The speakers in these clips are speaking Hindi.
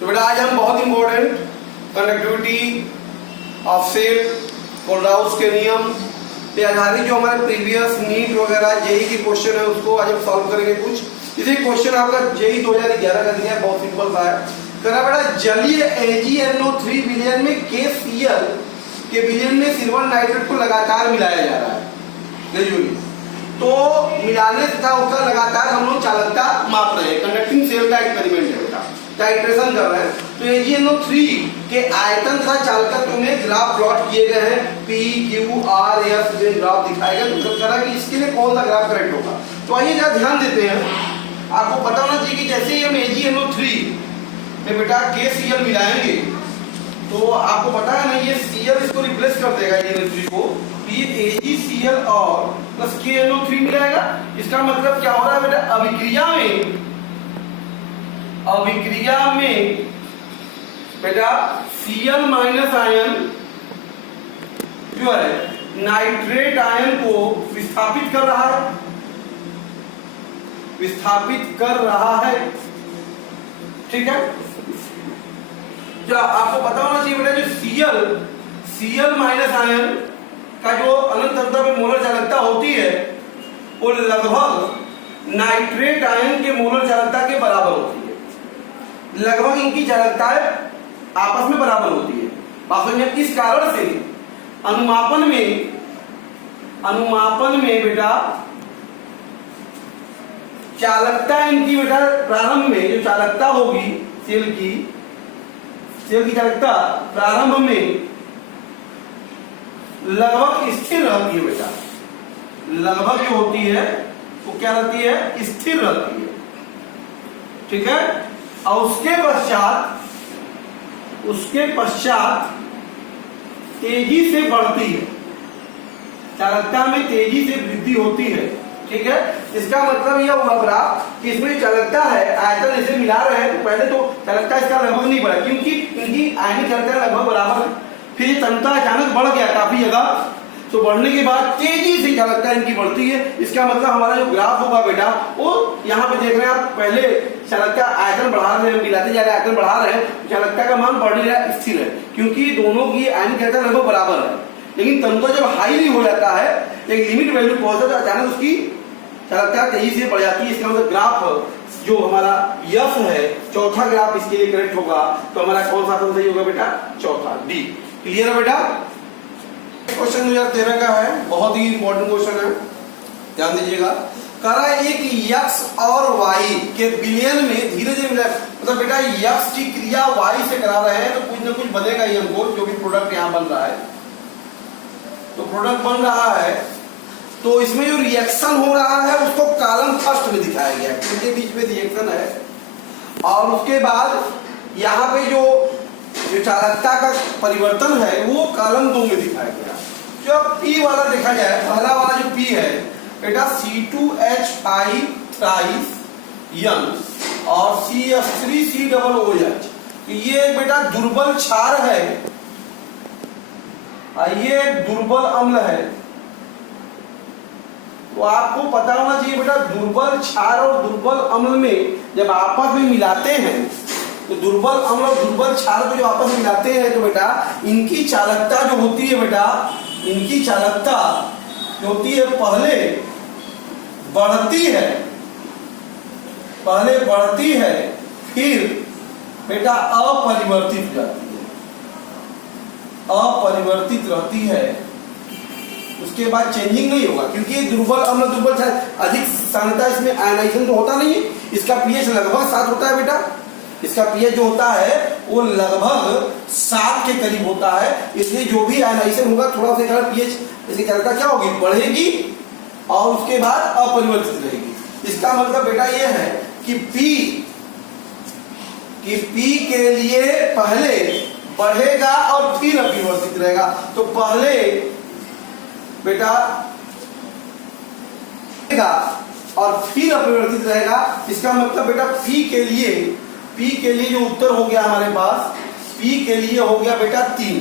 तो बेटा आज हम बहुत इंपॉर्टेंट कंडक्टिविटी ऑफ सेल कोल्डाउस के नियम पे आधारित जो हमारे प्रीवियस नीट वगैरह जेई की क्वेश्चन है उसको आज हम सॉल्व करेंगे। कुछ इसी क्वेश्चन आपका जेई 2011 का दिया है, बहुत सिंपल सा है। करा बेटा जलीय AgNO3 विलयन में KCl के विलयन में सिल्वर नाइट्रेट को लगातार मिलाया जा रहा है ग्रेजुअली, तो मिलाने तथा उसका लगातार हम लोग चालकता माप रहे हैं। कंडक्टिंग सेल का एक्सपेरिमेंट है बेटा, टाइट्रेशन कर रहे हैं। तो AgNO3 के आयतन तथा चालकत्व में ग्राफ प्लॉट किए गए हैं, P, Q, R, S जो ग्राफ दिखाएगा। तो करा कि इसके लिए कौन सा ग्राफ करेक्ट होगा। तो आइए जरा ध्यान देते हैं। आपको पता होना चाहिए कि जैसे ही हम AgNO3 में बेटा KCl मिलाएंगे तो आपको पता है ना, ये Cl इसको रिप्लेस कर देगा AgNO3 को, ये AgCl और प्लस KNO3 मिलाएगा। इसका मतलब क्या हो रहा है बेटा, अभिक्रिया में बेटा Cl माइनस आयन जो है नाइट्रेट आयन को विस्थापित कर रहा है, ठीक है। जो आपको पता होना चाहिए बेटा, जो Cl माइनस आयन का जो अनंत अंतर में मोलर चालकता होती है वो लगभग नाइट्रेट आयन के मोलर चालकता के बराबर होती है। लगभग इनकी चालकताएं आपस में बराबर होती है। वास्तव में इस कारण से अनुमापन में बेटा चालकता इनकी बेटा प्रारंभ में जो चालकता होगी सेल की चालकता प्रारंभ में लगभग स्थिर रहती है बेटा। लगभग जो होती है वो क्या रहती है, स्थिर रहती है, ठीक है। और उसके पश्चात तेजी से बढ़ती है, चालकता में तेजी से वृद्धि होती है, ठीक है। इसका मतलब यह हुआ बड़ा कि इसमें चालकता है, आयतन इसे मिला रहे हैं तो पहले तो चालकता इसका लगभग नहीं बढ़ा क्योंकि इनकी आयनिक चालकता लगभग बराबर है। फिर ये तंत्र अचानक बढ़ गया काफी जगह, तो बढ़ने के बाद तेजी से चालकता इनकी बढ़ती है। इसका मतलब हमारा जो ग्राफ होगा बेटा वो यहाँ पे देख रहे हैं आप, पहले चालकता आयतन बढ़ा रहे हैं, मिलाते जा रहे हैं, आयतन बढ़ा रहे हैं, चालकता का मान बढ़ रहा है, स्थिर है क्योंकि दोनों की आयनिक चालकता लगभग बराबर है। लेकिन तंत्र जब हाई हो जाता है, एक लिमिट वैल्यू पहुंचता है तो अचानक उसकी चालकता तेजी से बढ़ जाती है। इसका मतलब ग्राफ जो हमारा यफ है, चौथा ग्राफ इसके लिए करेक्ट होगा। तो हमारा कौन सा आंसर सही होगा बेटा, चौथा, डी। क्लियर है बेटा। क्वेश्चन 2013 का है, बहुत ही इंपॉर्टेंट क्वेश्चन है, ध्यान दीजिएगा। करा एक यक्स और वाई के विलयन में धीरे धीरे मतलब बेटा यक्स की क्रिया वाई से करा रहे हैं तो कुछ ना कुछ बनेगा ही हमको, जो भी प्रोडक्ट यहाँ बन रहा है। तो प्रोडक्ट बन रहा है तो इसमें जो रिएक्शन हो रहा है उसको कॉलम फर्स्ट में दिखाया गया है, उनके बीच में रिएक्शन है। और उसके बाद यहाँ पे जो चालकता का परिवर्तन है वो कॉलम 2 में दिखाया गया। जो P वाला देखा जाए, पहला वाला जो P है बेटा C2H5 थ्राइस यन और CH3COOH, ये बेटा दुर्बल क्षार है, ये दुर्बल अम्ल है। तो आपको पता होना चाहिए बेटा, दुर्बल क्षार और दुर्बल अम्ल में जब आपस में मिलाते हैं तो दुर्बल अम्ल और दुर्बल क्षार को जो आपस में मिलाते हैं तो बेटा इनकी चालकता जो होती है बेटा, इनकी चालकता जो होती है पहले बढ़ती है फिर बेटा अपरिवर्तित रहती है, उसके बाद चेंजिंग नहीं होगा क्योंकि दुर्बल अम्ल दुर्बल क्षार अधिक सांद्रता, इसमें आयनाइजेशन तो होता नहीं है। इसका पीएच लगभग 7 होता है बेटा, इसका पीएच जो होता है वो लगभग 7 के करीब होता है। इसलिए जो भी आयनाइजेशन होगा थोड़ा सा पीएच इसकी चालकता क्या होगी, बढ़ेगी और उसके बाद अपरिवर्तित रहेगी। इसका मतलब बेटा ये है कि P के लिए पहले बढ़ेगा और फिर अपरिवर्तित रहेगा। तो पहले बेटा और फिर अपरिवर्तित रहेगा। इसका मतलब बेटा P के लिए जो उत्तर हो गया हमारे पास, P के लिए हो गया बेटा 3।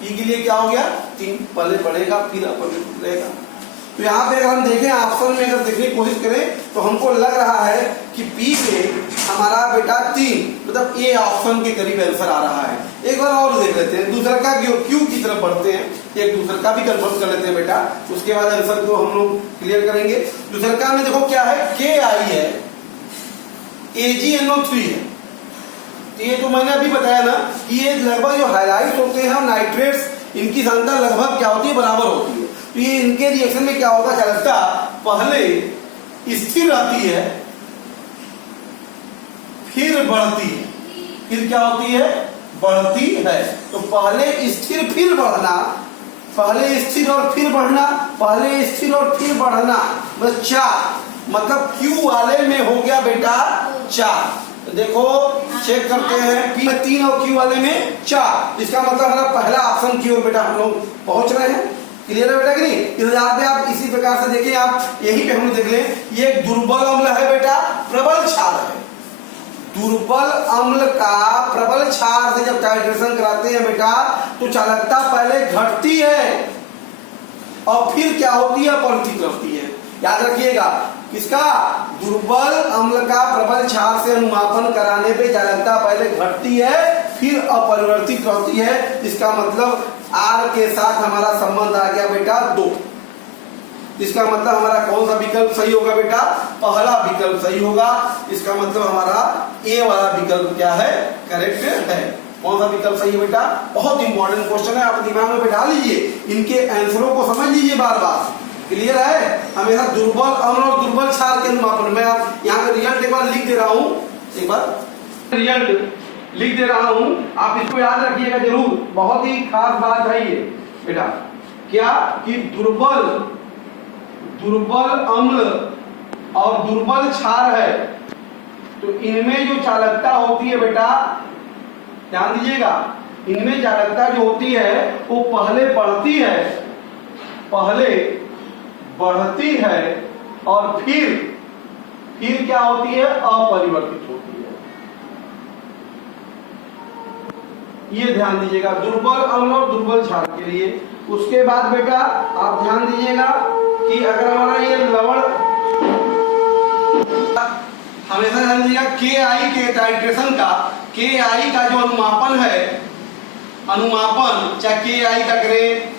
P के लिए क्या हो गया, 3, पहले बढ़ेगा फिर अपरिवर्तित रहेगा। तो यहाँ पे अगर हम देखें ऑप्शन में अगर देखने की कोशिश करें तो हमको लग रहा है कि बी में हमारा बेटा 3, मतलब ए ऑप्शन के करीब आंसर आ रहा है। एक बार और देख लेते हैं, दूसरा का क्यू की तरफ बढ़ते हैं, एक दूसरा का भी कंफर्म कर लेते हैं बेटा, उसके बाद आंसर को हम लोग क्लियर करेंगे। दूसरा का में देखो क्या है, के आई है, AgNO3 है। तो ये तो मैंने अभी बताया ना कि ये लगभग जो हाइलाइट होते हैं नाइट्रेट्स, इनकी सांद्रता लगभग क्या होती है, बराबर होती है। तो ये इनके रिएक्शन में क्या होगा, चालकता पहले स्थिर रहती है फिर बढ़ती है, फिर क्या होती है, बढ़ती है। तो पहले स्थिर फिर बढ़ना, पहले स्थिर और फिर बढ़ना, पहले स्थिर और फिर बढ़ना, बस 4, मतलब Q वाले में हो गया बेटा 4। तो देखो चेक करते हैं, P में 3 और Q वाले में 4, इसका मतलब हमारा पहला ऑप्शन की ओर बेटा हम लोग पहुंच रहे हैं। क्लियर है बेटा कि नहीं? इस आधार पे आप इसी प्रकार से देखिए, आप यही पे हम लोग देख लें, ये एक दुर्बल अम्ल है बेटा, प्रबल क्षार है। दुर्बल अम्ल का प्रबल क्षार से जब टाइट्रेशन कराते हैं बेटा तो चालकता पहले घटती है और फिर क्या होती है, अपरिवर्तित होती है। याद रखिएगा, किसका, दुर्बल अम्ल का प्रबल क्षार से अनुमापन कराने पे चालकता पहले घटती है फिर अपरिवर्तित होती है। इसका मतलब R के साथ हमारा संबंध आ गया बेटा 2। इसका मतलब हमारा कौन सा विकल्प सही होगा बेटा, पहला विकल्प सही होगा। इसका मतलब हमारा ए वाला विकल्प क्या है, करेक्ट है। कौन सा विकल्प सही है बेटा, बहुत इंपॉर्टेंट क्वेश्चन है, आप दिमाग में बैठा लीजिए, इनके आंसरों को समझ लीजिए बार बार। क्लियर है? हमेशा दुर्बल अम्ल और दुर्बल क्षार के अनुमापन में आप यहाँ पे रिजल्ट एक बार लिख दे रहा हूँ, एक बार रिजल्ट लिख दे रहा हूँ, आप इसको याद रखिएगा जरूर, बहुत ही खास बात है ये बेटा। क्या कि दुर्बल अम्ल और दुर्बल क्षार है, तो इनमें जो चालकता होती है बेटा, ध्यान दीजिएगा, इनमें चालकता जो होती है वो पहले बढ़ती है, पहले बढ़ती है और फिर क्या होती है, अपरिवर्तित होती है। ये ध्यान दीजिएगा, दुर्बल अम्ल और दुर्बल क्षार के लिए। उसके बाद बेटा आप ध्यान दीजिएगा कि अगर हमारा ये लवण, हमेशा ध्यान दीजिएगा KI के टाइट्रेशन का, KI का जो अनुमापन है, अनुमापन चाहे KI का करें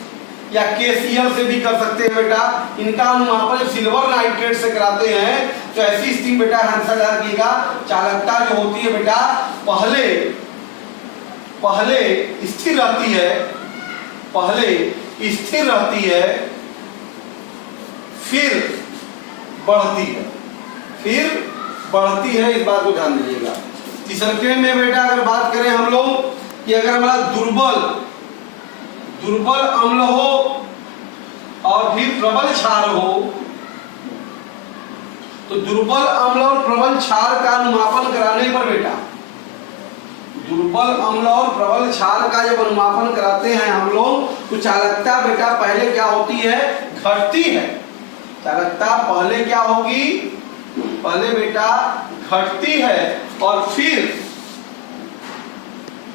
या KCl से भी कर सकते हैं बेटा, इनका अनुमापन जब सिल्वर नाइट्रेट से कराते हैं तो ऐसी स्थिति बेटा आंसर रखिएगा, चालकता जो होती है बेटा पहले स्थिर रहती है, पहले स्थिर रहती है फिर बढ़ती है, इस बात को ध्यान दीजिएगा। तीसरे में बेटा अगर बात करें हम लोग कि अगर हमारा दुर्बल अम्ल हो और फिर प्रबल क्षार हो, तो दुर्बल अम्ल और प्रबल क्षार का अनुमापन कराने पर बेटा, दुर्बल अम्ल और प्रबल क्षार का जब अनुमापन कराते हैं हम लोग, तो चालकता बेटा पहले क्या होती है, घटती है। चालकता पहले क्या होगी, पहले बेटा घटती है और फिर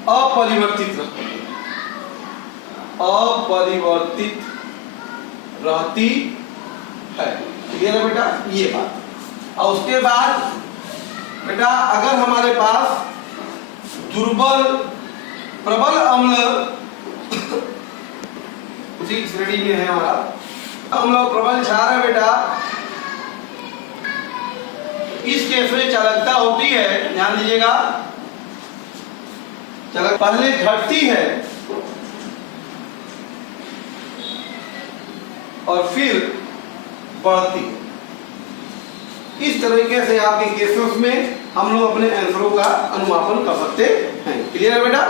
अपरिवर्तित रहती है। क्लियर है बेटा, ये बात। और उसके बाद बेटा अगर हमारे पास प्रबल अम्ल उसी श्रेणी में है हमारा, अम्ल और प्रबल क्षार है बेटा, इस केस में चालकता होती है, ध्यान दीजिएगा, चालक पहले घटती है और फिर बढ़ती है। इस तरीके से आपके केसेस में हम लोग अपने आंसरों का अनुमापन कर सकते हैं। क्लियर है बेटा?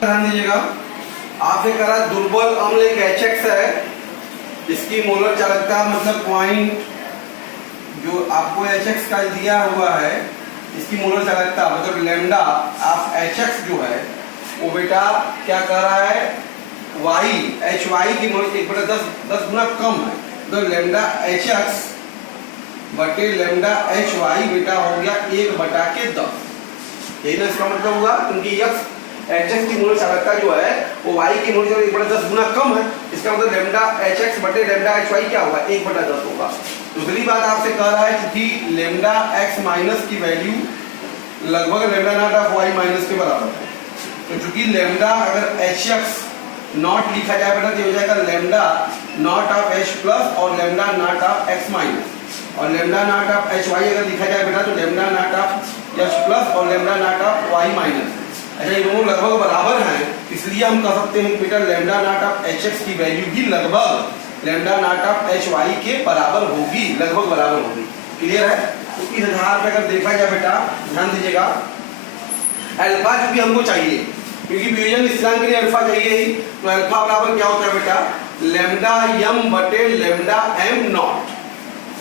ध्यान दीजिएगा, आपने कहा दुर्बल अम्ल एक HX है, इसकी मोलर चालकता मतलब पॉइंट जो आपको HX का दिया हुआ है, इसकी मोलर चालकता मतलब लैम्डा आप HX जो है वो बेटा क्या कर रहा है, HY की मोलर 1/10 गुना कम है, तो लैम्डा HX बटे लैम्डा HY बेटा हो गया 1/10। यही ना इसका मतलब होगा, क्योंकि एच एक्स की मूल चालकता जो है वो वाई की मूल चालकता 1/10 गुना कम है। इसका मतलब लेमडा एच एक्स बटे लेमडा एच वाई क्या होगा 1/10 होगा। दूसरी बात आपसे कह रहा है क्योंकि लेमडा एक्स माइनस की वैल्यू लगभग lambda naught of Y minus के बराबर है, तो चूंकि लेमडा अगर एच एक्स नॉट लिखा जाए बेटा तो हो जाएगा lambda naught of H plus और lambda naught of X minus, और lambda naught of H Y अगर लिखा जाए बेटा तो lambda naught of H plus और lambda naught of Y minus. अच्छा ये दोनों लगभग बराबर हैं, इसलिए हम कह सकते हैं बेटा lambda naught of H X की वैल्यू भी लगभग lambda naught of H Y के बराबर होगी, लगभग बराबर होगी। क्लियर है? तो इस आधार पर अगर देखा जाए बेटा ध्यान दीजिएगा, अल्फा जो भी हमको चाहिए क्योंकि वियोजन स्थिरांक के लिए अल्फा चाहिए ही, तो अल्फा बराबर क्या होता है बेटा लेमडा यम बटे लेमडा एम नॉट,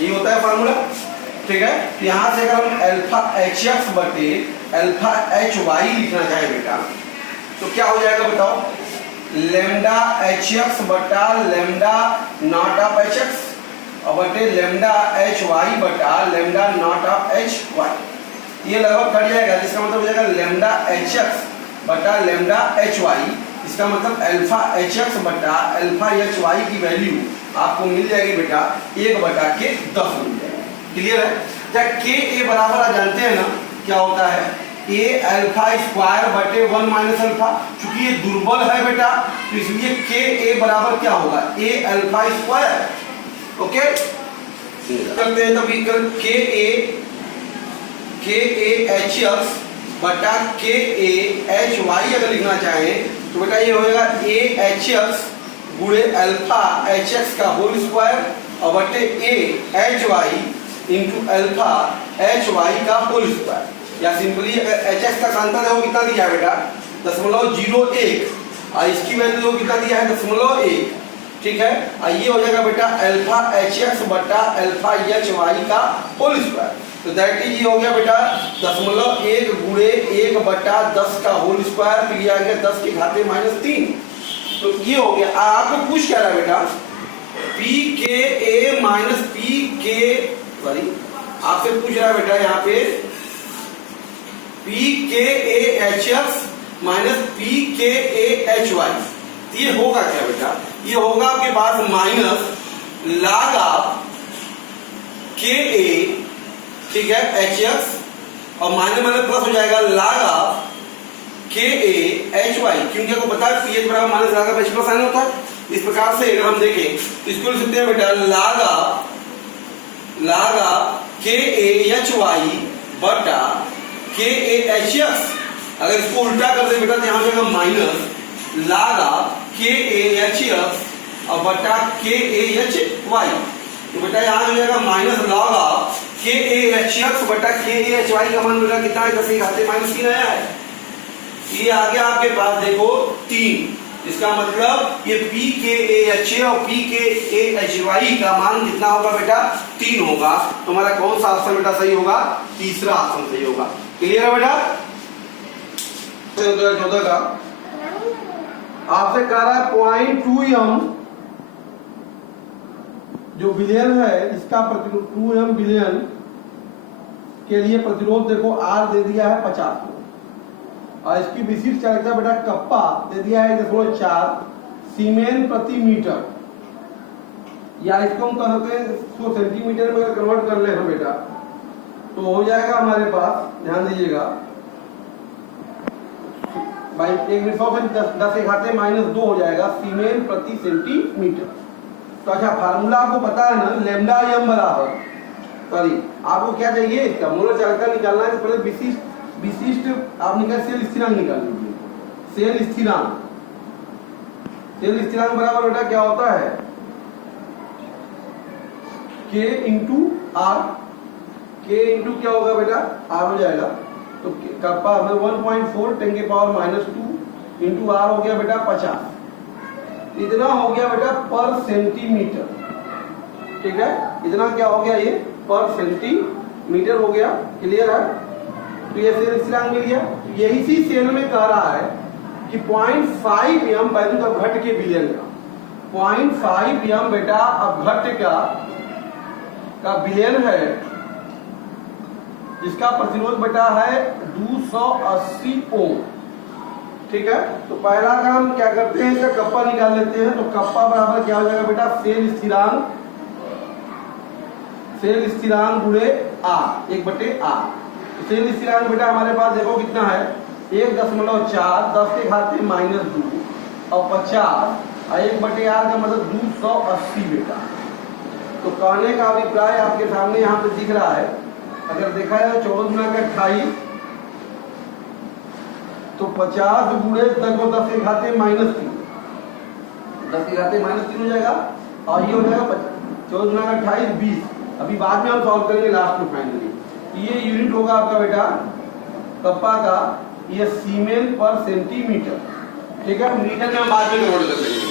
ये होता है फार्मूला। ठीक है, तो यहां से अगर हम अल्फा एच एक्स बटे अल्फा एच वाई लिखना चाहे बेटा तो क्या हो जाएगा बताओ, लेमडा एच एक्स बटा lambda naught of H X और बटे लेमडा एच वाई बटा lambda naught of H Y, ये लगभग कट जाएगा, जिसका मतलब हो जाएगा लेमडा एच एक्स बटा लेमडा एच वाई, इसका मतलब अल्फा एच एक्स बटा अल्फा एच वाई की वैल्यू आपको मिल जाएगी बेटा 1/10 मिल जाएगी। क्लियर है? क्या के ए बराबर आप जानते हैं ना क्या होता है, ए अल्फा स्क्वायर बटे 1 माइनस अल्फा, चूंकि ये दुर्बल है बेटा तो इसलिए के ए बराबर क्या होगा ए अल्फा स्क्वायर। ओके करते हैं तब के ए एच एक्स बटा के ए एच वाई अगर लिखना चाहें तो बेटा ये होगा ए एच एक्स गुणे अल्फा एच एक्स का होल स्क्वायर और बटे A H Y into alpha H Y का होल स्क्वायर, या सिंपली अगर एच एक्स का सांतन है वो कितना दिया है बेटा 0.01 और इसकी वैल्यू कितना दिया है 0.1। ठीक है, और ये हो जाएगा बेटा अल्फा एच एक्स बटा अल्फा एच वाई का होल स्क्वायर, तो दैट इज ये हो गया बेटा 0.1 गुणे 1/10 का होल स्क्वायर, फिर ये आ गया 10 के घाते -3, तो ये हो गया। आपको पूछ क्या रहा है बेटा पी के ए माइनस पी के सॉरी आपसे पूछ रहा है बेटा यहाँ पे पी के ए एच एक्स माइनस पी के ए एच वाई, ये होगा क्या बेटा, ये होगा आपके पास माइनस log ऑफ के ए, ठीक है एच एक्स और माइनस माइनस प्लस हो जाएगा log ऑफ के ए एच वाई, क्योंकि आपको पता है पी एच बराबर minus log of H plus sign होता है। इस प्रकार से अगर हम देखें तो इसको लिख सकते हैं बेटा log ऑफ के ए एच वाई बटा के ए एच एक्स, अगर इसको उल्टा कर दे बेटा तो यहाँ जाएगा माइनस log ऑफ के ए एच एक्स और बटा के ए एच वाई, तो बेटा यहाँ हो जाएगा माइनस log ऑफ के ए एच एक्स बटा के ए एच वाई का मान बेटा कितना है 10 के घाते -3 आया है, ये आ गया आपके पास देखो 3, इसका मतलब ये पी के ए एच ए और पी के ए एच वाई का मान कितना होगा बेटा 3 होगा, तो हमारा कौन सा ऑप्शन बेटा सही होगा, तीसरा ऑप्शन सही होगा। क्लियर है बेटा? 2014 का आपसे कह रहा है 0.2m जो विलयन है इसका प्रतिरोध 2m विलयन के लिए प्रतिरोध देखो R दे दिया है 50 और इसकी विशिष्ट चालकता बेटा कप्पा दे दिया है 0.4 सीमेन प्रति मीटर, या इसको हम कहते हैं 100 सेंटीमीटर में अगर कन्वर्ट कर ले हम बेटा तो हो जाएगा हमारे पास, ध्यान दीजिएगा भाई 100 से 10 के घाते -2 हो जाएगा सीमेन प्रति सेंटीमीटर। तो अच्छा फार्मूला आपको पता है ना लेमडा एम बराबर, सॉरी आपको क्या चाहिए इसका मोलर चालकता निकालना है, तो पहले विशिष्ट आप निकाल सेल स्थिरांक निकाल लीजिए, सेल स्थिरांक बराबर बेटा क्या होता है K into R, K into क्या होगा बेटा R हो जाएगा, तो कप्पा 1.4 10 के पावर -2 इंटू आर हो गया बेटा 50, इतना हो गया बेटा पर सेंटीमीटर। ठीक है, इतना क्या हो गया ये पर सेंटीमीटर हो गया। क्लियर है? तो ये सेल स्थिरांक मिल गया। यही सी सेल में कह रहा है कि 0.5m वैल्यू का घट के विलयन का 0.5m बेटा अपघट्य का विलयन है, जिसका प्रतिरोध बेटा है 280 ओम। ठीक है। तो पहला काम क्या करते हैं, इसका कप्पा निकाल लेते हैं। तो कप्पा बराबर क्या हो जाएगा बेटा, सेल स्थिरांक गुणे आर, 1/r। तो सेल स्थिरांक बेटा हमारे पास देखो कितना है, 1.4, 10 के घाते -2 और 50 और 1/r का मतलब 280 बेटा। तो कहने का अभिप्राय आपके सामने यहाँ पे दिख रहा है। अगर देखा जाए 14 गुना का 28 तो 50 गुणे 10 के घाते -3, 10 के घाते -3 हो जाएगा और ये हो जाएगा 14 गुना का 28 20। अभी बाद में हम सॉल्व करेंगे लास्ट में फाइनली। ये यूनिट होगा आपका बेटा कप्पा का, ये सीमेन पर सेंटीमीटर, ठीक है। मीटर में हम बाद में नोट कर लेंगे।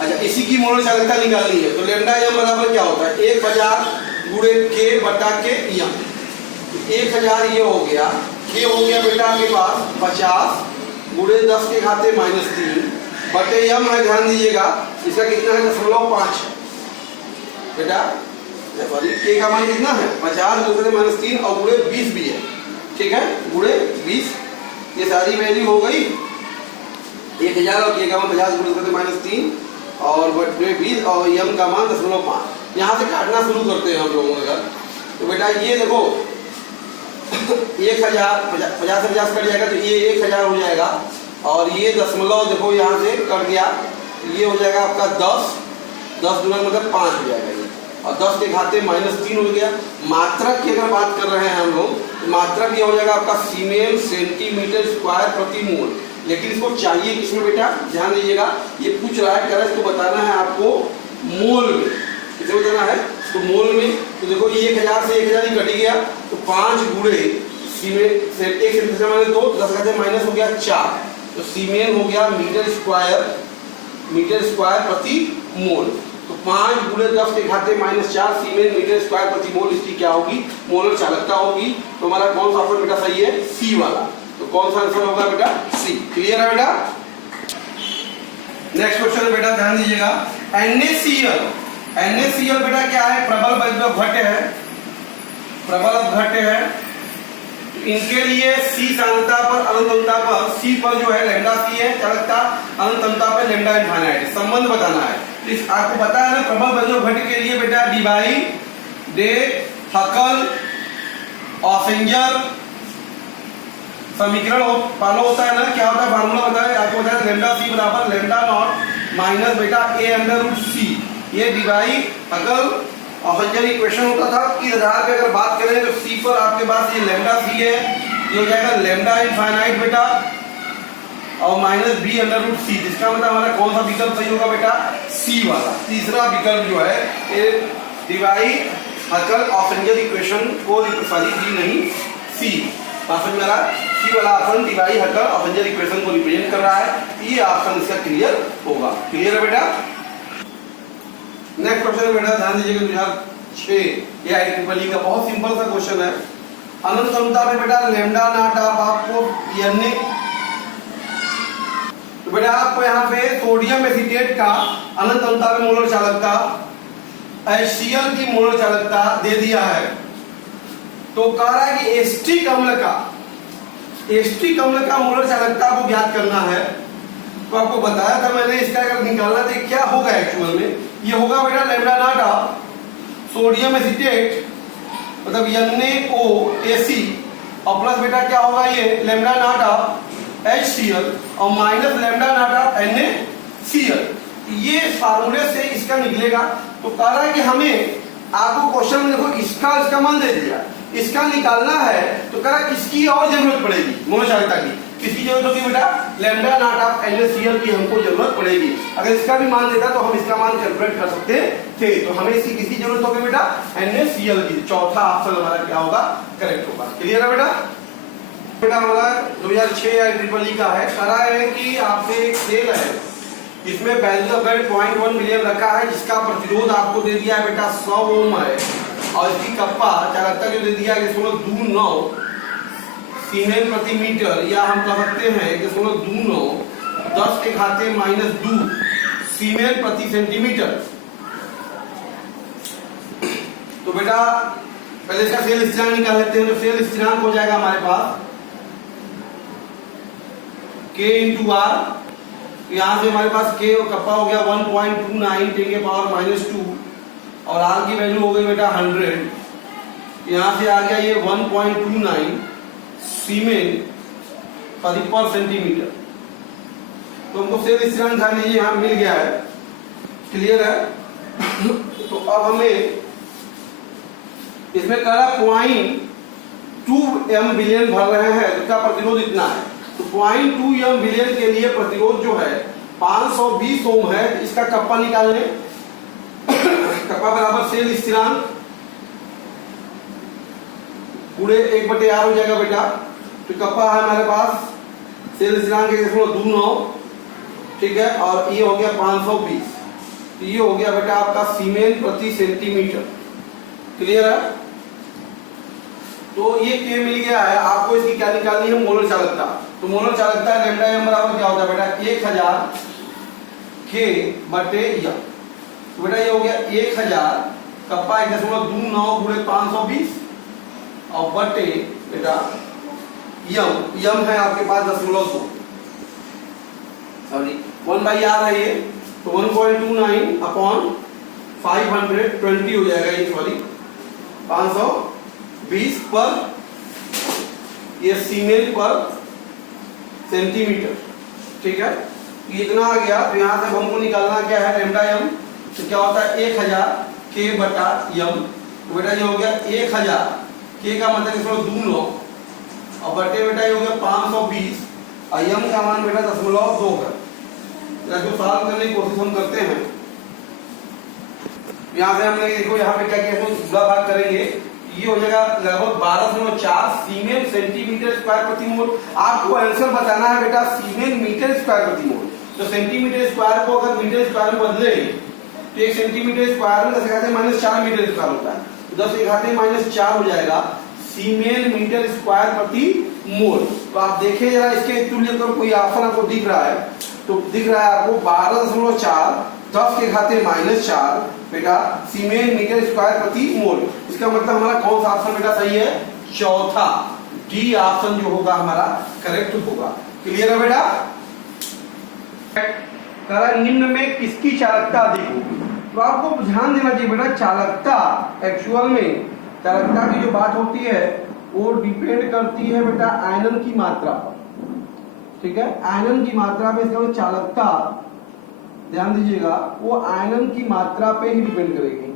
अच्छा, इसी की मोल चालकता निकालनी है। तो लैम्डा एम बराबर क्या होता है, 1000 गुणे के बटा के एम। 1000 ये हो गया, के हो गया बेटा आपके पास 50 गुणे 10 के घाते -3 बटे एम है, ध्यान दीजिएगा इसका कितना है 0.5 बेटा। सॉरी, के का मान कितना है 50 गुणे -3 और गुणे 20 भी है, ठीक है, गुणे 20। ये सारी वैल्यू हो गई 1000 और के का मान 50 गुणे -3 और बटे 20 और एम का मान 0.5। यहाँ से काटना शुरू करते हैं हम लोगों का। तो बेटा ये देखो 1000 50 से 50 कट जाएगा तो ये 1000 हो जाएगा और ये दशमलव देखो यहाँ से कट गया, ये हो जाएगा आपका 10 गुना मतलब 5 हो जाएगा ये, और 10 के घाते -3 हो गया। मात्रक की अगर बात कर रहे हैं हम लोग, तो मात्रक ये हो जाएगा आपका सीमेन सेंटीमीटर स्क्वायर प्रति मोल। लेकिन इसको चाहिए किसमें बेटा, ध्यान दीजिएगा, ये पूछ रहा है, कह रहा है इसको बताना है आपको मोल में, किसे बताना है तो मोल में। तो देखो ये 1000 से 1000 ही कट गया, तो 5 गुणे सीमेन से 1 से माने 2, 10 घाते माइनस हो गया 4, तो सीमेन हो गया मीटर स्क्वायर प्रति मोल। तो 5 गुणे 10 के घाते -4 सीमेन मीटर स्क्वायर प्रति मोल, इसकी क्या होगी, मोलर चालकता होगी। तो हमारा कौन सा ऑप्शन बेटा सही है, सी वाला। तो कौन सा आंसर होगा बेटा, सी। क्लियर है बेटा। नेक्स्ट क्वेश्चन है बेटा, ध्यान दीजिएगा। NaCl बेटा क्या है, प्रबल अपघट्य है, प्रबल अपघट्य है। इनके लिए सी सांद्रता पर अनंतता पर, सी पर जो है लैम्डा सी है चालकता, अनंतता पर लैम्डा इनफाइनाइट, संबंध बताना है। इस आपको पता है ना, प्रबल वज्रघट के लिए बेटा डिवाई डे हकल ऑसेंजर समीकरण फॉलो होता है ना, क्या होता है फार्मूला होता है आपको बताया, लैम्डा सी बराबर लैम्डा नॉट माइनस बेटा ए अंडर रूट सी। ये डिवाई हकल ऑसेंजर इक्वेशन होता था। इस आधार पे अगर बात करें तो सी पर आपके पास ये लैम्डा सी है, ये हो जाएगा लैम्डा इनफाइनाइट बेटा और माइनस बी अंडर रूट सी, जिसका मतलब हमारा कौन सा विकल्प सही होगा बेटा, सी वाला। तीसरा विकल्प जो है ये डिवाई हकल ऑसेंजर इक्वेशन को सॉरी डी नहीं सी, समझ में आ रहा, सी वाला ऑप्शन डिवाई हकल ऑसेंजर इक्वेशन को रिप्रेजेंट कर रहा है। ये ऑप्शन इसका क्लियर होगा। क्लियर है बेटा। नेक्स्ट क्वेश्चन बेटा ध्यान दीजिएगा, 2006 ये IEEE का बहुत सिंपल सा क्वेश्चन है। अनंत क्षमता में बेटा लैम्डा नॉट आपको यानी, तो बेटा आपको यहाँ पे सोडियम एसीटेट का अनंत क्षमता में मोलर चालकता, HCl की मोलर चालकता दे दिया है। तो कह रहा है कि एस्टिक अम्ल का मोलर चालकता को ज्ञात करना है। तो आपको बताया था मैंने, इसका अगर निकालना तो क्या होगा एक्चुअल में, ये होगा बेटा लैम्डा नॉट सोडियम एसीटेट मतलब NaOAC और प्लस बेटा क्या होगा ये लैम्डा नॉट HCl और माइनस लैम्डा नॉट NaCl। ये फार्मूले से इसका निकलेगा। तो कह रहा है कि हमें आपको क्वेश्चन में देखो इसका मान दे दिया, इसका निकालना है। तो कह रहा है किसकी और जरूरत पड़ेगी मोलर चालकता की, किसकी जरूरत होगी बेटा, लैम्डा नॉट ऑफ NaCl की हमको जरूरत पड़ेगी। अगर इसका भी मान देता तो हम इसका मान कैलकुलेट कर सकते थे। तो हमें इसकी किसकी जरूरत होगी बेटा, NaCl की। चौथा ऑप्शन हमारा क्या होगा, करेक्ट होगा। क्लियर है बेटा। बेटा हमारा 2006 IEEE का है, कह रहा है कि आपसे एक सेल है, इसमें वैल्यू ऑफ 0.1 मिलियन रखा है, जिसका प्रतिरोध आपको दे दिया है बेटा 100 ओम है, और इसकी कप्पा चालकता जो दे दिया है 0.29 सीमेन प्रति मीटर, या हम कह सकते हैं 0.29 10 के घाते -2 सीमेन प्रति सेंटीमीटर। तो बेटा पहले इसका सेल स्थिरांक निकाल लेते हैं। तो सेल स्थिरांक हो जाएगा हमारे पास K इंटू आर, यहाँ से हमारे पास K और कप्पा हो गया 1.29 10 के पावर -2 और R की वैल्यू हो गई बेटा 100, यहाँ से आ गया ये 1.29 सीमेन पर सेंटीमीटर। तो हमको सेल स्थिरांक ध्यान दीजिए यहाँ मिल गया है, क्लियर है। तो अब हमें इसमें कह रहा 0.2 m बिलियन भर रहे हैं, इसका प्रतिरोध इतना है। तो 0.2 m बिलियन के लिए प्रतिरोध जो है 520 ओम है। इसका कप्पा निकालने, कप्पा बराबर सेल स्थिरांक पूरे 1/r हो जाएगा बेटा। तो कप्पा है हमारे पास सेल स्थिरांक 1.29, ठीक है, और ये हो गया 520, तो ये हो गया बेटा आपका सीमेन प्रति सेंटीमीटर, क्लियर है। तो ये K मिल गया है, आपको इसकी क्या निकालनी है, मोलर चालकता। तो मोलर चालकता लैम्डा m बराबर क्या होता है बेटा 1000 K/m। तो बेटा ये हो गया 1000 कप्पा 1.29 गुणे 520 और बटे बेटा यम है आपके पास 0.2, सॉरी 1/r है ये, तो 1.29 अपॉन 520 हो जाएगा ये, सॉरी 520 पर ये सीमेन पर सेंटीमीटर, ठीक है। इतना आ गया। तो यहाँ से हमको निकालना क्या है लैम्डा m, तो क्या होता है 1000 K/m। तो बेटा ये हो गया 1000 K का मतलब 1.29 और बटे बेटा ये हो गया 520 और m का मान बेटा 0.2 है। इसको सॉल्व करने की कोशिश हम करते हैं। यहाँ से हमने देखो यहाँ पे क्या किया, दूसरा भाग करेंगे, ये हो जाएगा लगभग 12.4 सीमेन सेंटीमीटर स्क्वायर प्रति मोल। आपको आंसर बताना है बेटा सीमेन मीटर स्क्वायर प्रति मोल। तो सेंटीमीटर स्क्वायर को अगर मीटर स्क्वायर में बदले तो 1 सेंटीमीटर स्क्वायर में 10⁻⁴ मीटर स्क्वायर होता है, 10⁻⁴ हो जाएगा सीमेन मीटर स्क्वायर प्रति मोल। तो आप देखें जरा इसके तुल्य तो कोई ऑप्शन आपको दिख रहा है, तो दिख रहा है आपको 12.4 10⁻⁴ बेटा सीमेन मीटर स्क्वायर प्रति मोल। इसका मतलब हमारा कौन सा ऑप्शन बेटा सही है, चौथा डी ऑप्शन जो होगा हमारा करेक्ट होगा, क्लियर है बेटा। निम्न में किसकी चालकता अधिक होगी, तो आपको ध्यान देना चाहिए बेटा चालकता, एक्चुअल में चालकता की जो बात होती है वो डिपेंड करती है बेटा आयनन की मात्रा पर, ठीक है। आयनन की मात्रा पे इसका चालकता ध्यान दीजिएगा वो आयनन की मात्रा पे ही डिपेंड करेगी।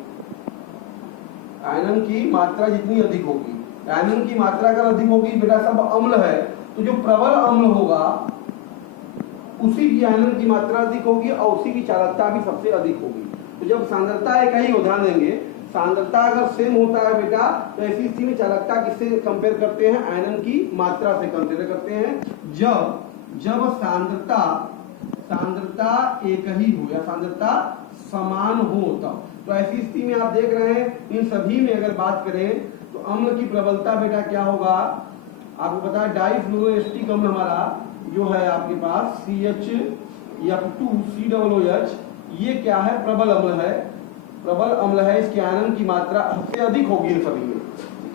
आयनन की मात्रा जितनी अधिक होगी, आयनन की मात्रा अगर अधिक होगी बेटा सब अम्ल है, तो जो प्रबल अम्ल होगा उसी की आयनन की मात्रा अधिक होगी और उसी की चालकता भी सबसे अधिक होगी। तो जब सांद्रता एक ही ध्यान देंगे, सांद्रता अगर सेम होता है बेटा तो ऐसी स्थिति में चालकता किससे कंपेयर करते हैं, आयनन की मात्रा से कंपेयर करते हैं। जब सांद्रता एक ही हो या सांद्रता समान हो तब। तो ऐसी स्थिति में आप देख रहे हैं इन सभी में अगर बात करें तो अम्ल की प्रबलता बेटा क्या होगा, आपको पता है डाइफ्लोरोएस्टिक अम्ल हमारा जो है आपके पास CH2COOH, ये क्या है, प्रबल अम्ल है, प्रबल अम्ल है, इसके आयनन की मात्रा सबसे अधिक होगी इन सभी में।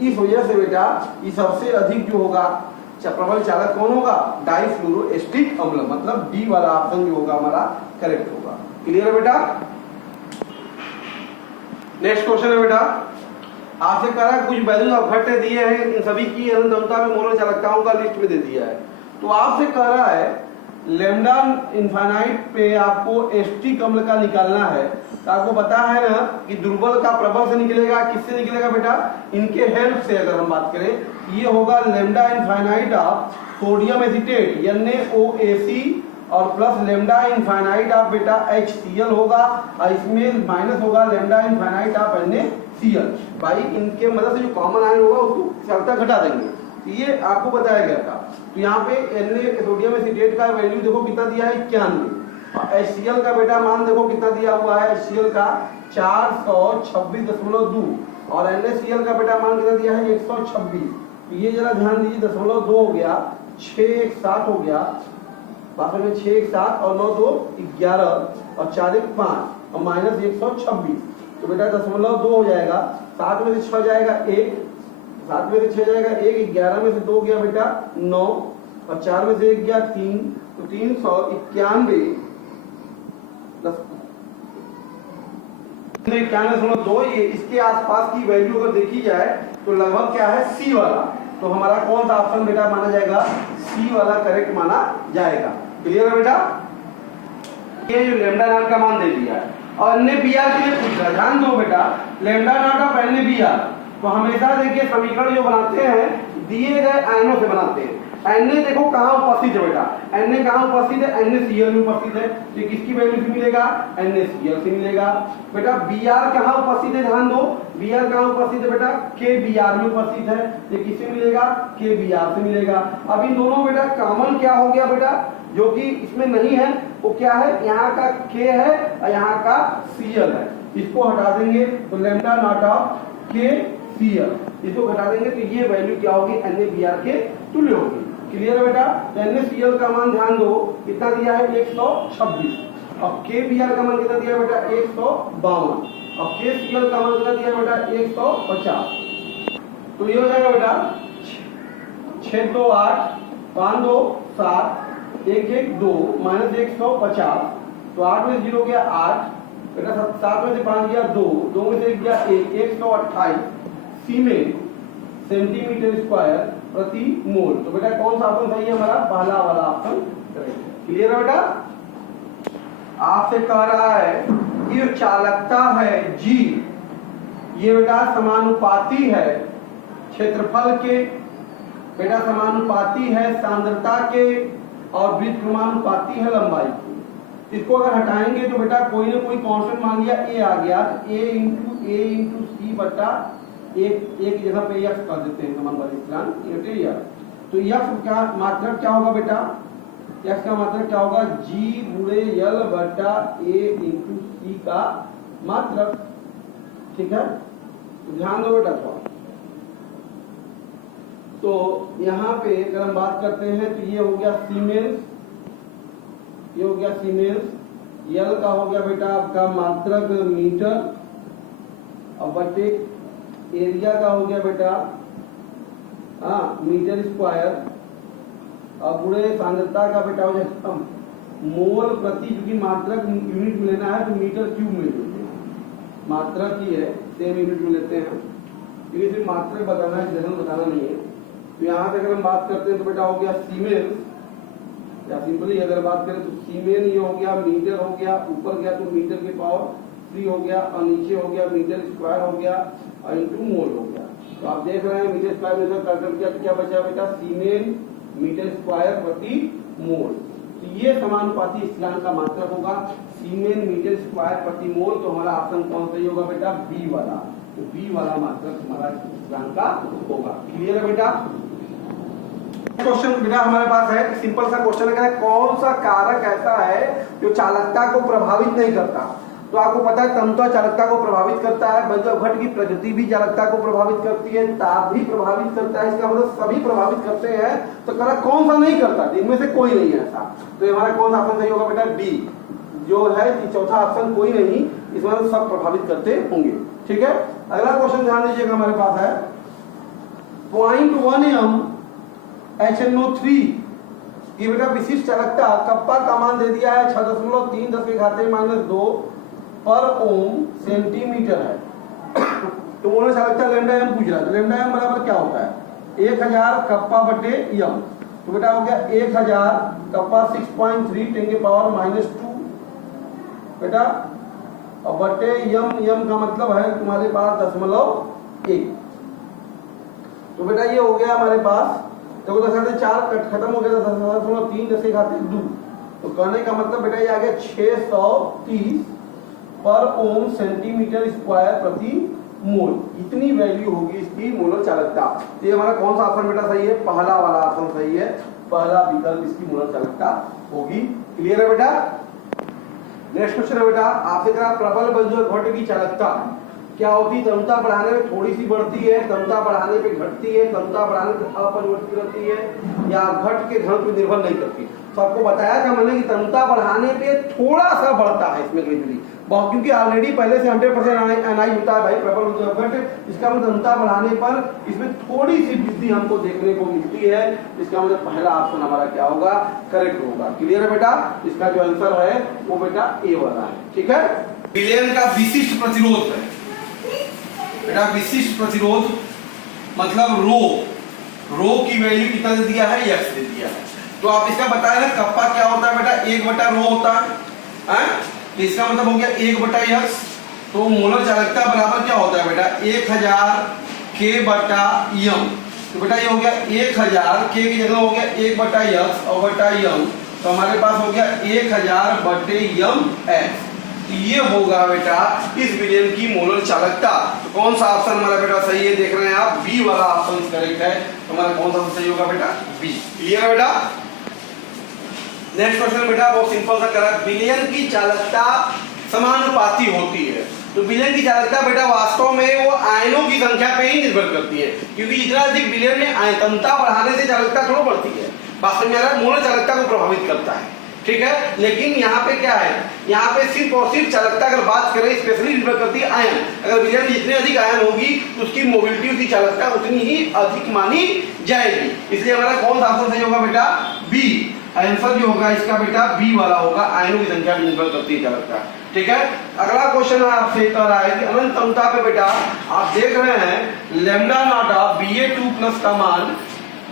इस वजह से बेटा ये सबसे अधिक जो होगा प्रबल चालक कौन होगा, डाइफ्लोरोएस्टिक अम्ल, मतलब डी वाला ऑप्शन जो होगा हमारा करेक्ट होगा, क्लियर है बेटा। नेक्स्ट क्वेश्चन है बेटा, आपसे कह रहा है कुछ वैल्यू अपघट्य दिए हैं, इन सभी की अनंतता में मोलर चालकताओं का लिस्ट में दे दिया है। तो आपसे कह रहा है लैम्डा इनफाइनाइट पे आपको एस्टिक अम्ल का निकालना है। तो आपको पता है ना कि दुर्बल का प्रबल से निकलेगा, किससे निकलेगा बेटा, इनके हेल्प से। अगर हम बात करें ये होगा lambda infinite of sodium acetate NaOAC और प्लस लैम्डा इनफाइनाइट ऑफ बेटा HCl होगा, और इसमें माइनस होगा लैम्डा इनफाइनाइट ऑफ NaCl। भाई इनके मदद से जो कॉमन आयन होगा उसको चालकता घटा देंगे, ये आपको बताया गया था। तो यहाँ पे Na सोडियम एसिटेट का वैल्यू देखो कितना दिया है 91, और HCl का बेटा मान देखो कितना दिया हुआ है, HCl का 426.2 और NaCl का बेटा मान कितना दिया है 126। तो ये जरा ध्यान दीजिए 0.2 हो गया, 617 हो गया, बाकी में 617 और 9 2 11 और 4 1 5 और माइनस 126। तो बेटा 0.2 हो जाएगा, 7 में से 6 जाएगा 1, 7 में से 6 जाएगा 1, 11 में से 2 गया बेटा 9 और 4 में से 1 गया 3, तो 391 प्लस 91.2, ये इसके आसपास की वैल्यू अगर देखी जाए तो लगभग क्या है, सी वाला। तो हमारा कौन सा ऑप्शन बेटा माना जाएगा, सी वाला करेक्ट माना जाएगा। क्लियर है बेटा? ये जो लैम्डा नॉट का मान दे दिया है और अन्य बी आर के लिए पूछ रहा है। ध्यान दो बेटा, lambda naught of N B R, तो हमेशा देखिए समीकरण जो बनाते हैं दिए गए आयनों से बनाते हैं। एन देखो कहाँ उपस्थित है बेटा, एन कहाँ उपस्थित है, NaCl में उपस्थित है, तो किसकी वैल्यू से मिलेगा, NaCl से मिलेगा। बेटा Br कहाँ उपस्थित है, ध्यान दो, Br कहाँ उपस्थित है बेटा, KBr में उपस्थित है, ये किससे मिलेगा, KBr से मिलेगा। अब इन दोनों बेटा कॉमन क्या हो गया बेटा, जो कि इसमें नहीं है वो क्या है, यहाँ का K है और यहाँ का Cl है, इसको हटा देंगे तो लैम्डा नॉट ऑफ KCl, इसको घटा देंगे तो ये वैल्यू क्या होगी, NaBr के तुल्य होगी। क्लियर है बेटा? तो NaCl का मान ध्यान दो कितना दिया है, 126, और KBr का मान कितना दिया है बेटा, 152, और KCl का मान कितना दिया है बेटा, 150। तो ये हो जाएगा बेटा 6 2 8 5 2 7 1 1 2 माइनस 150, तो 8 में 0 गया 8 बेटा, 7 में से 5 गया 2, 2 में से 1 गया 1, 128 सीमेंट सेंटीमीटर स्क्वायर प्रति मोल। तो बेटा कौन सा ऑप्शन सही है हमारा, पहला वाला ऑप्शन करेक्ट। क्लियर है बेटा? आपसे कह रहा है कि जो चालकता है G, ये बेटा समानुपाती है क्षेत्रफल के, बेटा समानुपाती है सांद्रता के, और व्युत्क्रमानुपाती है लंबाई की। इसको अगर हटाएंगे तो बेटा कोई ना कोई कांस्टेंट मान लिया A आ गया, A इंटू सी बटा एक की जगह पे यक्स कर देते हैं समानुपाती स्थिरांक। तो यक्स का मात्रक क्या होगा बेटा, यक्स का मात्रक क्या होगा, G गुणे L बटा A इंटू सी का मात्रक। ठीक है, तो ध्यान दो बेटा थोड़ा। तो यहाँ पे अगर हम बात करते हैं तो ये हो गया सीमेंस, ये हो गया सीमेंस, L का हो गया बेटा आपका मात्रक मीटर, और बटे एरिया का हो गया बेटा मीटर स्क्वायर, और गुणे सांद्रता का बेटा हो जाएगा मोल प्रति, क्योंकि मात्रक यूनिट में लेना है तो मीटर क्यूब में लेते हैं, मात्रक ही है सेम यूनिट में लेते हैं, क्योंकि सिर्फ मात्रक बताना है, जगह बताना नहीं है। तो यहाँ पे अगर हम बात करते हैं तो बेटा हो गया सीमेंस, या सिंपली अगर बात करें तो सीमेन ये हो गया, मीटर हो गया, ऊपर गया तो मीटर के पावर 3 हो गया, और नीचे हो गया मीटर स्क्वायर हो गया, और इंटू मोल हो गया। तो आप देख रहे हैं मीटर स्क्वायर में कैलकुलेट क्या बचा बेटा, सीमेन मीटर स्क्वायर प्रति मोल। तो ये समानुपाती स्थिरांक का मात्रक होगा, सीमेन मीटर स्क्वायर प्रति मोल। तो हमारा ऑप्शन कौन सही होगा बेटा, बी वाला। तो बी वाला मात्रक हमारा स्थिरांक का होगा। क्लियर है बेटा? क्वेश्चन बेटा हमारे पास है, सिंपल सा क्वेश्चन है, कौन सा कारक ऐसा है जो चालकता को प्रभावित नहीं करता। तो आपको पता है तंत्व चालकता को प्रभावित करता है, बज्रघट की प्रकृति भी चालकता को प्रभावित करती है, ताप भी प्रभावित करता है, इसका मतलब सभी प्रभावित करते हैं। तो कारक कौन सा नहीं करता, इनमें से कोई नहीं है ऐसा। तो हमारा कौन सा ऑप्शन सही होगा बेटा, डी जो है, चौथा ऑप्शन कोई नहीं, इसमें सब प्रभावित करते होंगे। ठीक है, अगला क्वेश्चन ध्यान दीजिएगा, हमारे पास है 0.1 HNO3 की बेटा विशिष्ट चालकता, कप्पा का मान दे दिया है 6.3 10⁻² पर ओम सेंटीमीटर है। तो उन्होंने चालकता लैम्डा एम पूछ रहा है, तो लैम्डा एम बराबर क्या होता है, 1000 कप्पा बटे एम। तो बेटा हो गया 1000 कप्पा 6.3 10⁻² बेटा, और बटे यम का मतलब है तुम्हारे पास 0.1। तो बेटा ये हो गया हमारे पास, देखो 10⁴ खत्म हो गया, 10.3 10⁻²। तो कहने का मतलब बेटा ये आ गया 630 पर ओम सेंटीमीटर स्क्वायर प्रति मोल। इतनी वैल्यू होगी इसकी मोलर चालकता। तो ये हमारा कौन सा ऑप्शन बेटा सही है, पहला वाला ऑप्शन सही है, पहला विकल्प इसकी मोलर चालकता होगी। क्लियर है बेटा? नेक्स्ट क्वेश्चन है बेटा, आपसे कहा प्रबल बज्रघट की चालकता क्या होती है, तरुणता बढ़ाने में थोड़ी सी बढ़ती है, तरुणता बढ़ाने पे घटती है, तरुणता बढ़ाने पे अपरिवर्तित रहती है, या घट के घन पर निर्भर नहीं करती। तो आपको बताया था मैंने कि तनुता बढ़ाने पे थोड़ा सा बढ़ता है इसमें ग्रेजुअली, क्योंकि ऑलरेडी पहले से 100% एनआई होता है भाई प्रबल, बट इसका मतलब तनुता बढ़ाने पर इसमें थोड़ी सी वृद्धि हमको देखने को मिलती है। इसका मतलब पहला ऑप्शन हमारा क्या होगा, करेक्ट होगा। क्लियर है बेटा, इसका जो आंसर है वो बेटा ए वाला है। ठीक है, विलयन का विशिष्ट प्रतिरोध है बेटा, विशिष्ट प्रतिरोध मतलब रो की वैल्यू कितना दे दिया है, x दे दिया है। तो आप इसका बताया ना कप्पा क्या होता है बेटा, 1/रो होता है, तो इसका मतलब हो गया 1/x। तो मोलर चालकता बराबर क्या होता है बेटा, 1000 K/m। तो बेटा ये हो गया 1000 K की जगह हो गया 1/x और बटा m, तो हमारे पास हो गया 1000/m। ये होगा बेटा इस विलयन की मोलर चालकता। तो कौन सा ऑप्शन हमारा बेटा सही है, देख रहे हैं आप, बी वाला ऑप्शन करेक्ट है। तो हमारा कौन सा सही होगा बेटा, बी। क्लियर है बेटा। नेक्स्ट क्वेश्चन बेटा बहुत सिंपल सा करा, विलयन की चालकता समानुपाती होती है। तो विलयन की चालकता बेटा वास्तव में वो आयनों की संख्या पे ही निर्भर करती है, क्योंकि जितना अधिक विलयन में आयतनता बढ़ाने से चालकता थोड़ा बढ़ती है, वास्तव में मोलर चालकता को प्रभावित करता है। ठीक है, लेकिन यहाँ पे क्या है, यहाँ पे सिर्फ और सिर्फ चालकता अगर बात करें स्पेशली निर्भर करती है आयन। अगर विलयन में जितनी अधिक आयन होगी तो उसकी मोबिलिटी, उसकी चालकता उतनी ही अधिक मानी जाएगी। इसलिए हमारा कौन सा ऑप्शन सही होगा बेटा, बी। आंसर जो होगा इसका बेटा बी वाला होगा, आयनों की संख्या पर निर्भर करती है चालकता। ठीक है, अगला क्वेश्चन आपसे कह रहा है कि अनंत तनुता पे बेटा आप देख रहे हैं लैम्डा नॉट ऑफ Ba2+ का मान,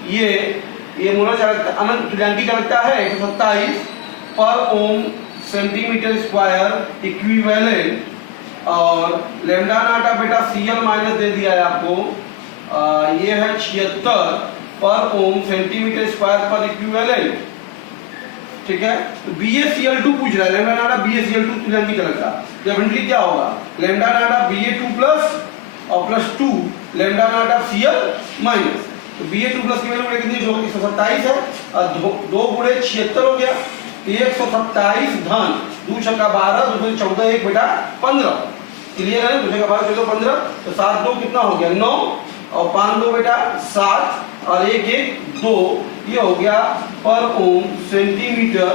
ये मोलर चालकता अनंत तुल्यांकी चालकता है 127 पर ओम सेंटीमीटर स्क्वायर इक्विवेलेंट, और लैम्डा नाटा बेटा Cl माइनस दे दिया है आपको, ये है 76 पर ओम सेंटीमीटर स्क्वायर पर इक्विवेलेंट। ठीक है, तो BaCl2 पूछ रहा है, लैम्डा नाटा BaCl2 तुल्यांकी चालकता, डेफिनेटली क्या होगा, लैम्डा नाटा Ba2+ और +2 लैम्डा नाटा Cl माइनस। तो Ba2+ की वैल्यू कितनी, 127 है, और 2 × 76 हो गया, 127 धन 2 छक्का 12, 2 14, 1 बेटा 15। क्लियर है, 2 छक्का 12 14 15, तो 7 2 कितना हो गया 9, और 5 2 बेटा 7, और 1 1 2, ये हो गया पर ओम सेंटीमीटर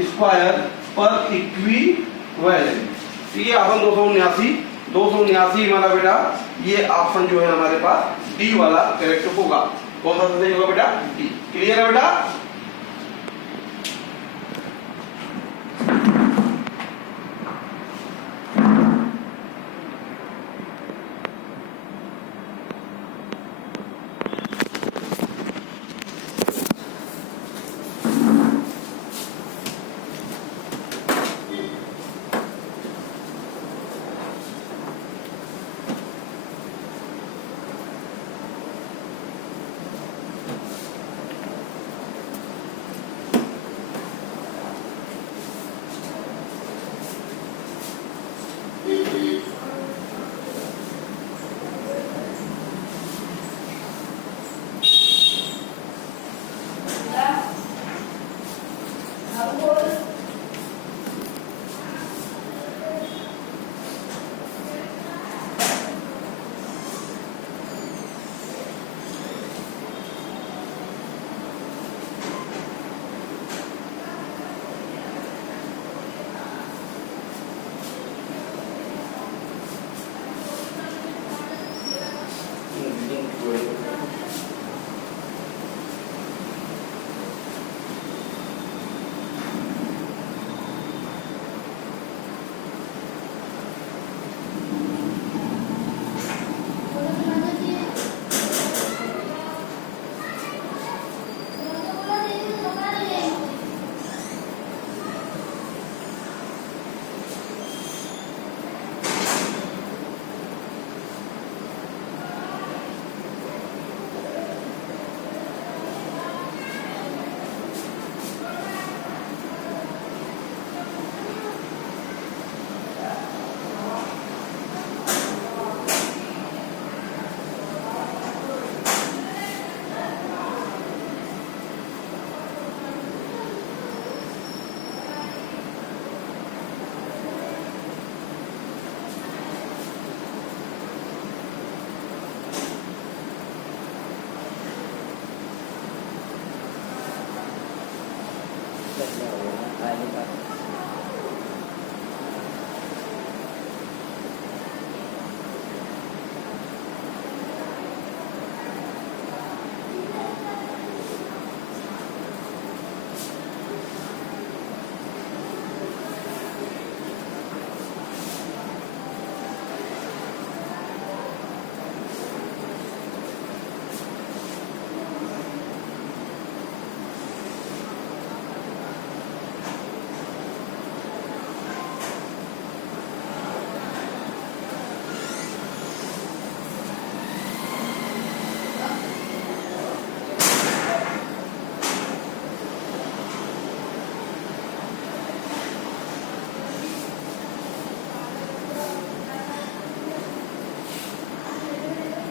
स्क्वायर पर इक्विवेलेंट। तो ये ऑप्शन 279 हमारा बेटा ये ऑप्शन जो है हमारे पास डी वाला करेक्ट होगा। कौन सा सही होगा बेटा, डी। क्लियर है बेटा। पहले हो गया पहले का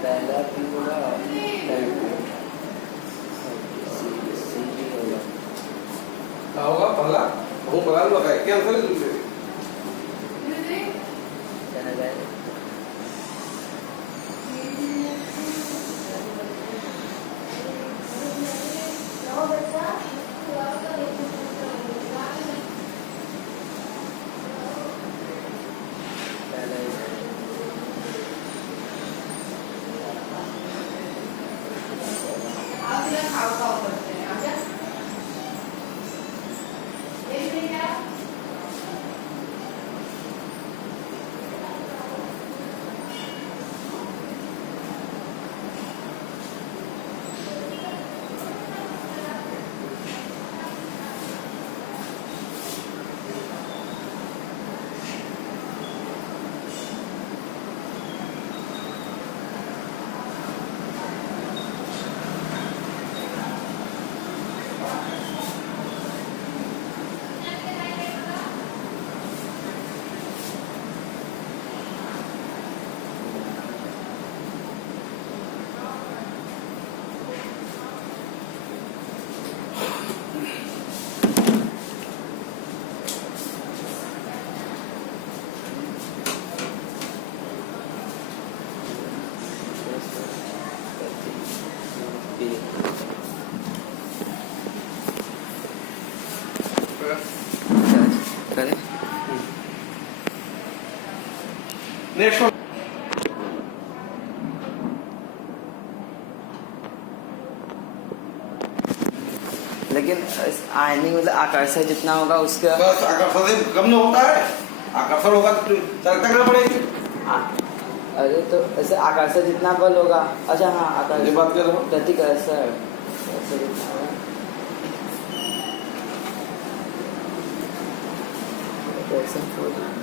पहला भी होगा सी भी होगा क्या होगा पहला हूँ पहला होगा क्या आंसर है तुमसे पहला करें नेक्स्ट वन लेकिन आयनिक मतलब आकर्षण जितना होगा उसका बस आकर्षण से कम नहीं होता है आकर्षण होगा तो चलता करना पड़ेगी अरे तो ऐसे आकर्षण जितना बल होगा अच्छा हाँ ये आकर्षण बात कर रहा हूँ प्रतिकर्षण ऐसे जितना होगा Attraction force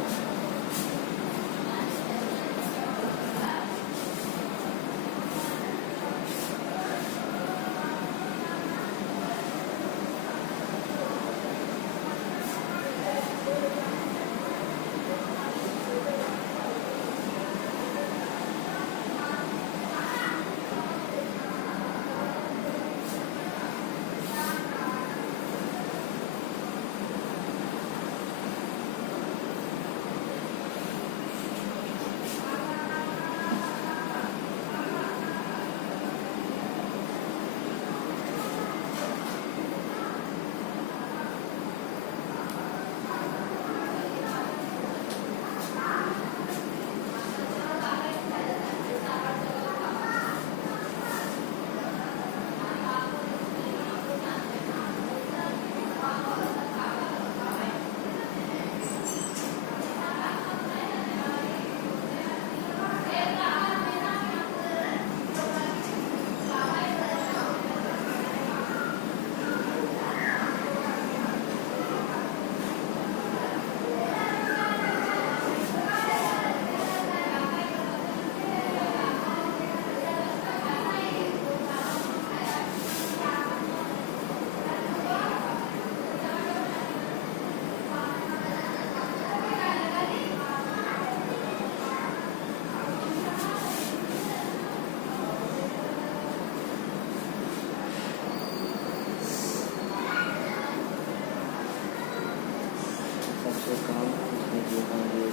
सबसे कम उसमें जो होंगे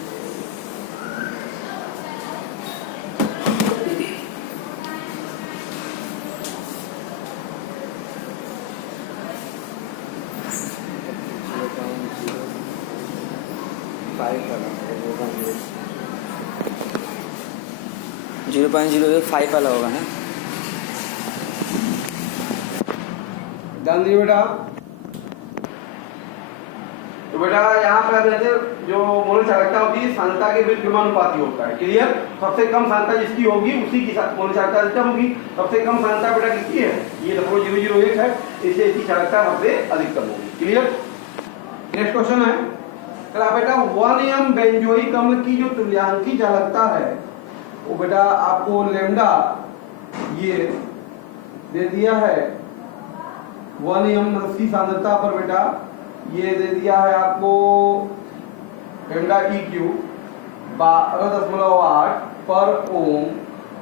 0.05 वाला होगा ना। ध्यान दिए बेटा। तो बेटा यहाँ पर जैसे जो मोलर चालकता होती है सांद्रता के व्युत्क्रमानुपाती होता है। क्लियर। सबसे कम सांद्रता जिसकी होगी उसी की मोलर चालकता अधिकतम होगी। सबसे कम सांद्रता बेटा किसकी है? ये 0.001 है, इसलिए इसकी चालकता सबसे अधिकतम होगी। क्लियर। नेक्स्ट क्वेश्चन है कहा बेटा 1m बेंजोइक अम्ल की जो तुल्यांकी चालकता है वो बेटा आपको लेमडा ये दे दिया है 1m की सांद्रता पर बेटा ये दे दिया है आपको लेमडा EQ 12.8 पर ओम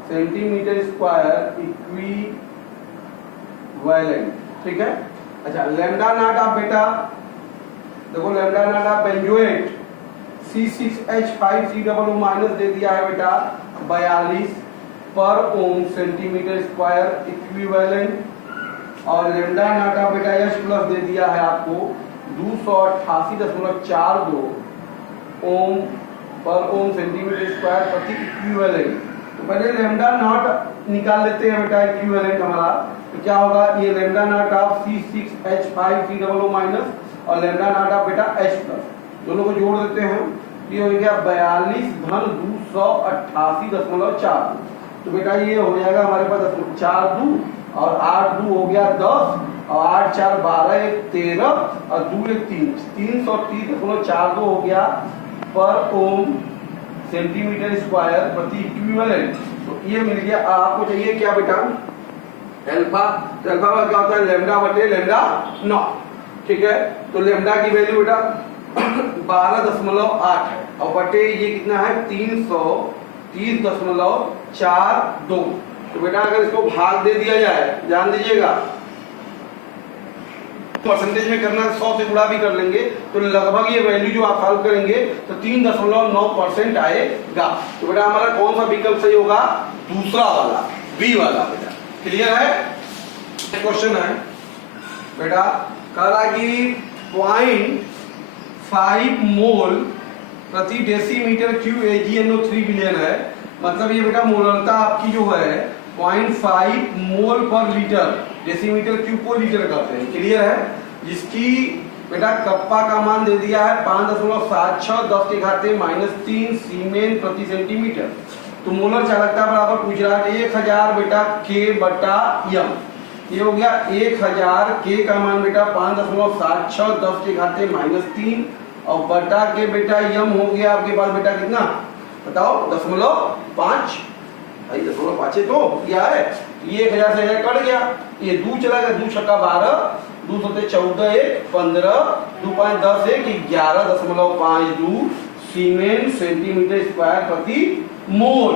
सेंटीमीटर स्क्वायर इक्विवेलेंट। ठीक है। अच्छा लेमडा नॉट आप बेटा देखो लेमडा नॉट आप बेंजोएट C6H5COO माइनस दे दिया है बेटा 42 पर ओम सेंटीमीटर स्क्वायर इक्विवेलेंट और लेमडा नॉट आप बेटा H प्लस दे दिया है आपको 288.42 ओम पर ओम सेंटीमीटर स्क्वायर प्रति इक्विवेलेंट। तो पहले लेमडा नॉट निकाल लेते हैं बेटा इक्विवेलेंट हमारा। तो क्या होगा ये lambda naught of C6H5COO minus और लेमडा नॉट ऑफ बेटा H प्लस दोनों को जोड़ देते हैं। ये हो गया 42 धन 288.4। तो बेटा ये हो जाएगा हमारे पास 4 2 और 8 2 हो गया 10 और 8 4 12 1 13 और 2 1 3 330.42 हो गया पर ओम सेंटीमीटर स्क्वायर प्रति इक्विवेलेंट। तो ये मिल गया। आपको चाहिए क्या बेटा अल्फा। तो अल्फा का क्या होता है लेमडा बटे लेमडा नॉट। ठीक है। तो लेमडा की वैल्यू बेटा 12.8 है और बटे ये कितना है 330.42। तो बेटा अगर इसको भाग दे दिया जाए ध्यान दीजिएगा परसेंटेज में करना 100 से गुणा भी कर लेंगे तो लगभग ये वैल्यू जो आप सॉल्व करेंगे तो 3.9% आएगा। तो बेटा हमारा कौन सा विकल्प सही होगा? दूसरा वाला बी वाला बेटा। क्लियर है। क्वेश्चन है बेटा कह रहा कि 0.5 मोल प्रति डेसीमीटर क्यूब AgNO3 विलयन है। मतलब ये बेटा मोलरता आपकी जो है 0.5 मोल पर लीटर डेसीमीटर क्यूब को लीटर करते हैं। क्लियर है। जिसकी बेटा कप्पा का मान दे दिया है 5.76 10 के घाते -3 सीमेन प्रति सेंटीमीटर। तो मोलर चालकता बराबर पूछ रहा है 1000 बेटा K बटा m। ये हो गया 1000 K का मान बेटा 5.76 10 के घाते -3 और बटा के बेटा m हो गया आपके पास बेटा कितना बताओ 0.5 भाई 0.5 तो क्या है ये 1000 से 1000 कट गया ये 2 चला गया 2 छक्का 12 2 सते 14 1 15 2 5 10 1 11.52 सीमेन सेंटीमीटर स्क्वायर प्रति मोल।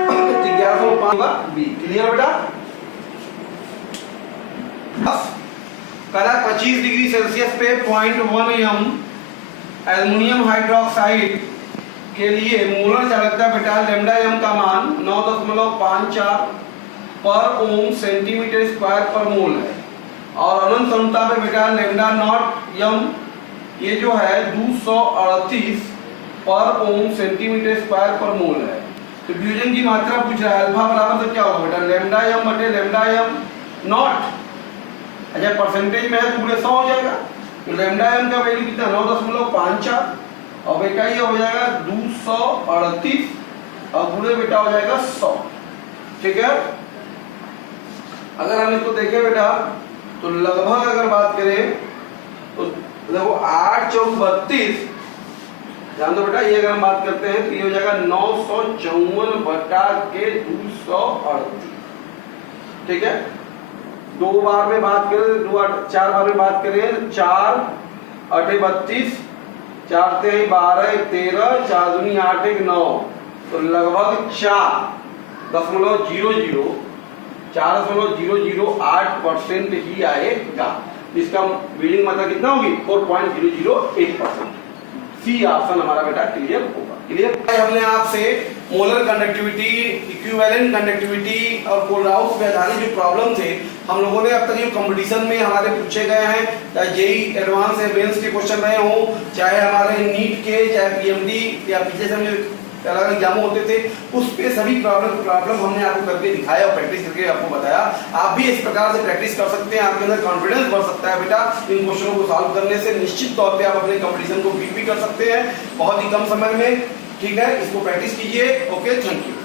1105 बी। क्लियर बेटा। बस कला 25 डिग्री सेल्सियस पे 0.1 m एल्युमिनियम हाइड्रोक्साइड के लिए मोलर चालकता बेटा लेमडा m का मान 9.54 पर ओम सेंटीमीटर स्क्वायर पर मोल है और अनंत क्षमता पे बेटा लेमडा नॉट m ये जो है 238 पर ओम सेंटीमीटर स्क्वायर पर मोल है। तो वियोजन की मात्रा पूछ रहा है अल्फा बराबर तो क्या होगा बेटा लेमडा m बटे लेमडा m नॉट। अच्छा परसेंटेज में है तो पूरे 100 हो जाएगा। तो लेमडा m का वैल्यू कितना 9.54 और बेटा ये हो जाएगा 238 और पूरे बेटा हो जाएगा 100। ठीक है। अगर हम इसको देखें बेटा तो लगभग अगर बात करें तो देखो 8 4 32 ध्यान दो बेटा ये अगर हम बात करते हैं तो ये हो जाएगा 954 बटा के 238। ठीक है। 2 बार में बात करें 4 बार में बात करें 4 8 32 4 3 12 13 4 दूनी 8 1 9 तो लगभग 4.008% ही आएगा। इसका रीडिंग मतलब कितना होगी 4.008%। सी ऑप्शन हमारा बेटा क्लियर होगा। क्लियर। हमने आपसे मोलर कंडक्टिविटी इक्विवेलेंट कंडक्टिविटी और कोलराउस में आधारित जो प्रॉब्लम थे हम लोगों ने अब तक ये कंपटीशन में हमारे पूछे गए हैं, चाहे जेई एडवांस या मेंस के क्वेश्चन रहे हों, चाहे हमारे नीट के, चाहे पीएमडी या पीछे से जो अलग अलग एग्जाम होते थे, उस पे सभी प्रॉब्लम हमने आपको करके दिखाया और प्रैक्टिस करके आपको बताया। आप भी इस प्रकार से प्रैक्टिस कर सकते हैं, आपके अंदर कॉन्फिडेंस बढ़ सकता है बेटा। इन क्वेश्चनों को सॉल्व करने से निश्चित तौर पे आप अपने कंपटीशन को बीट भी कर सकते हैं बहुत ही कम समय में। ठीक है, इसको प्रैक्टिस कीजिए। Okay, thank you.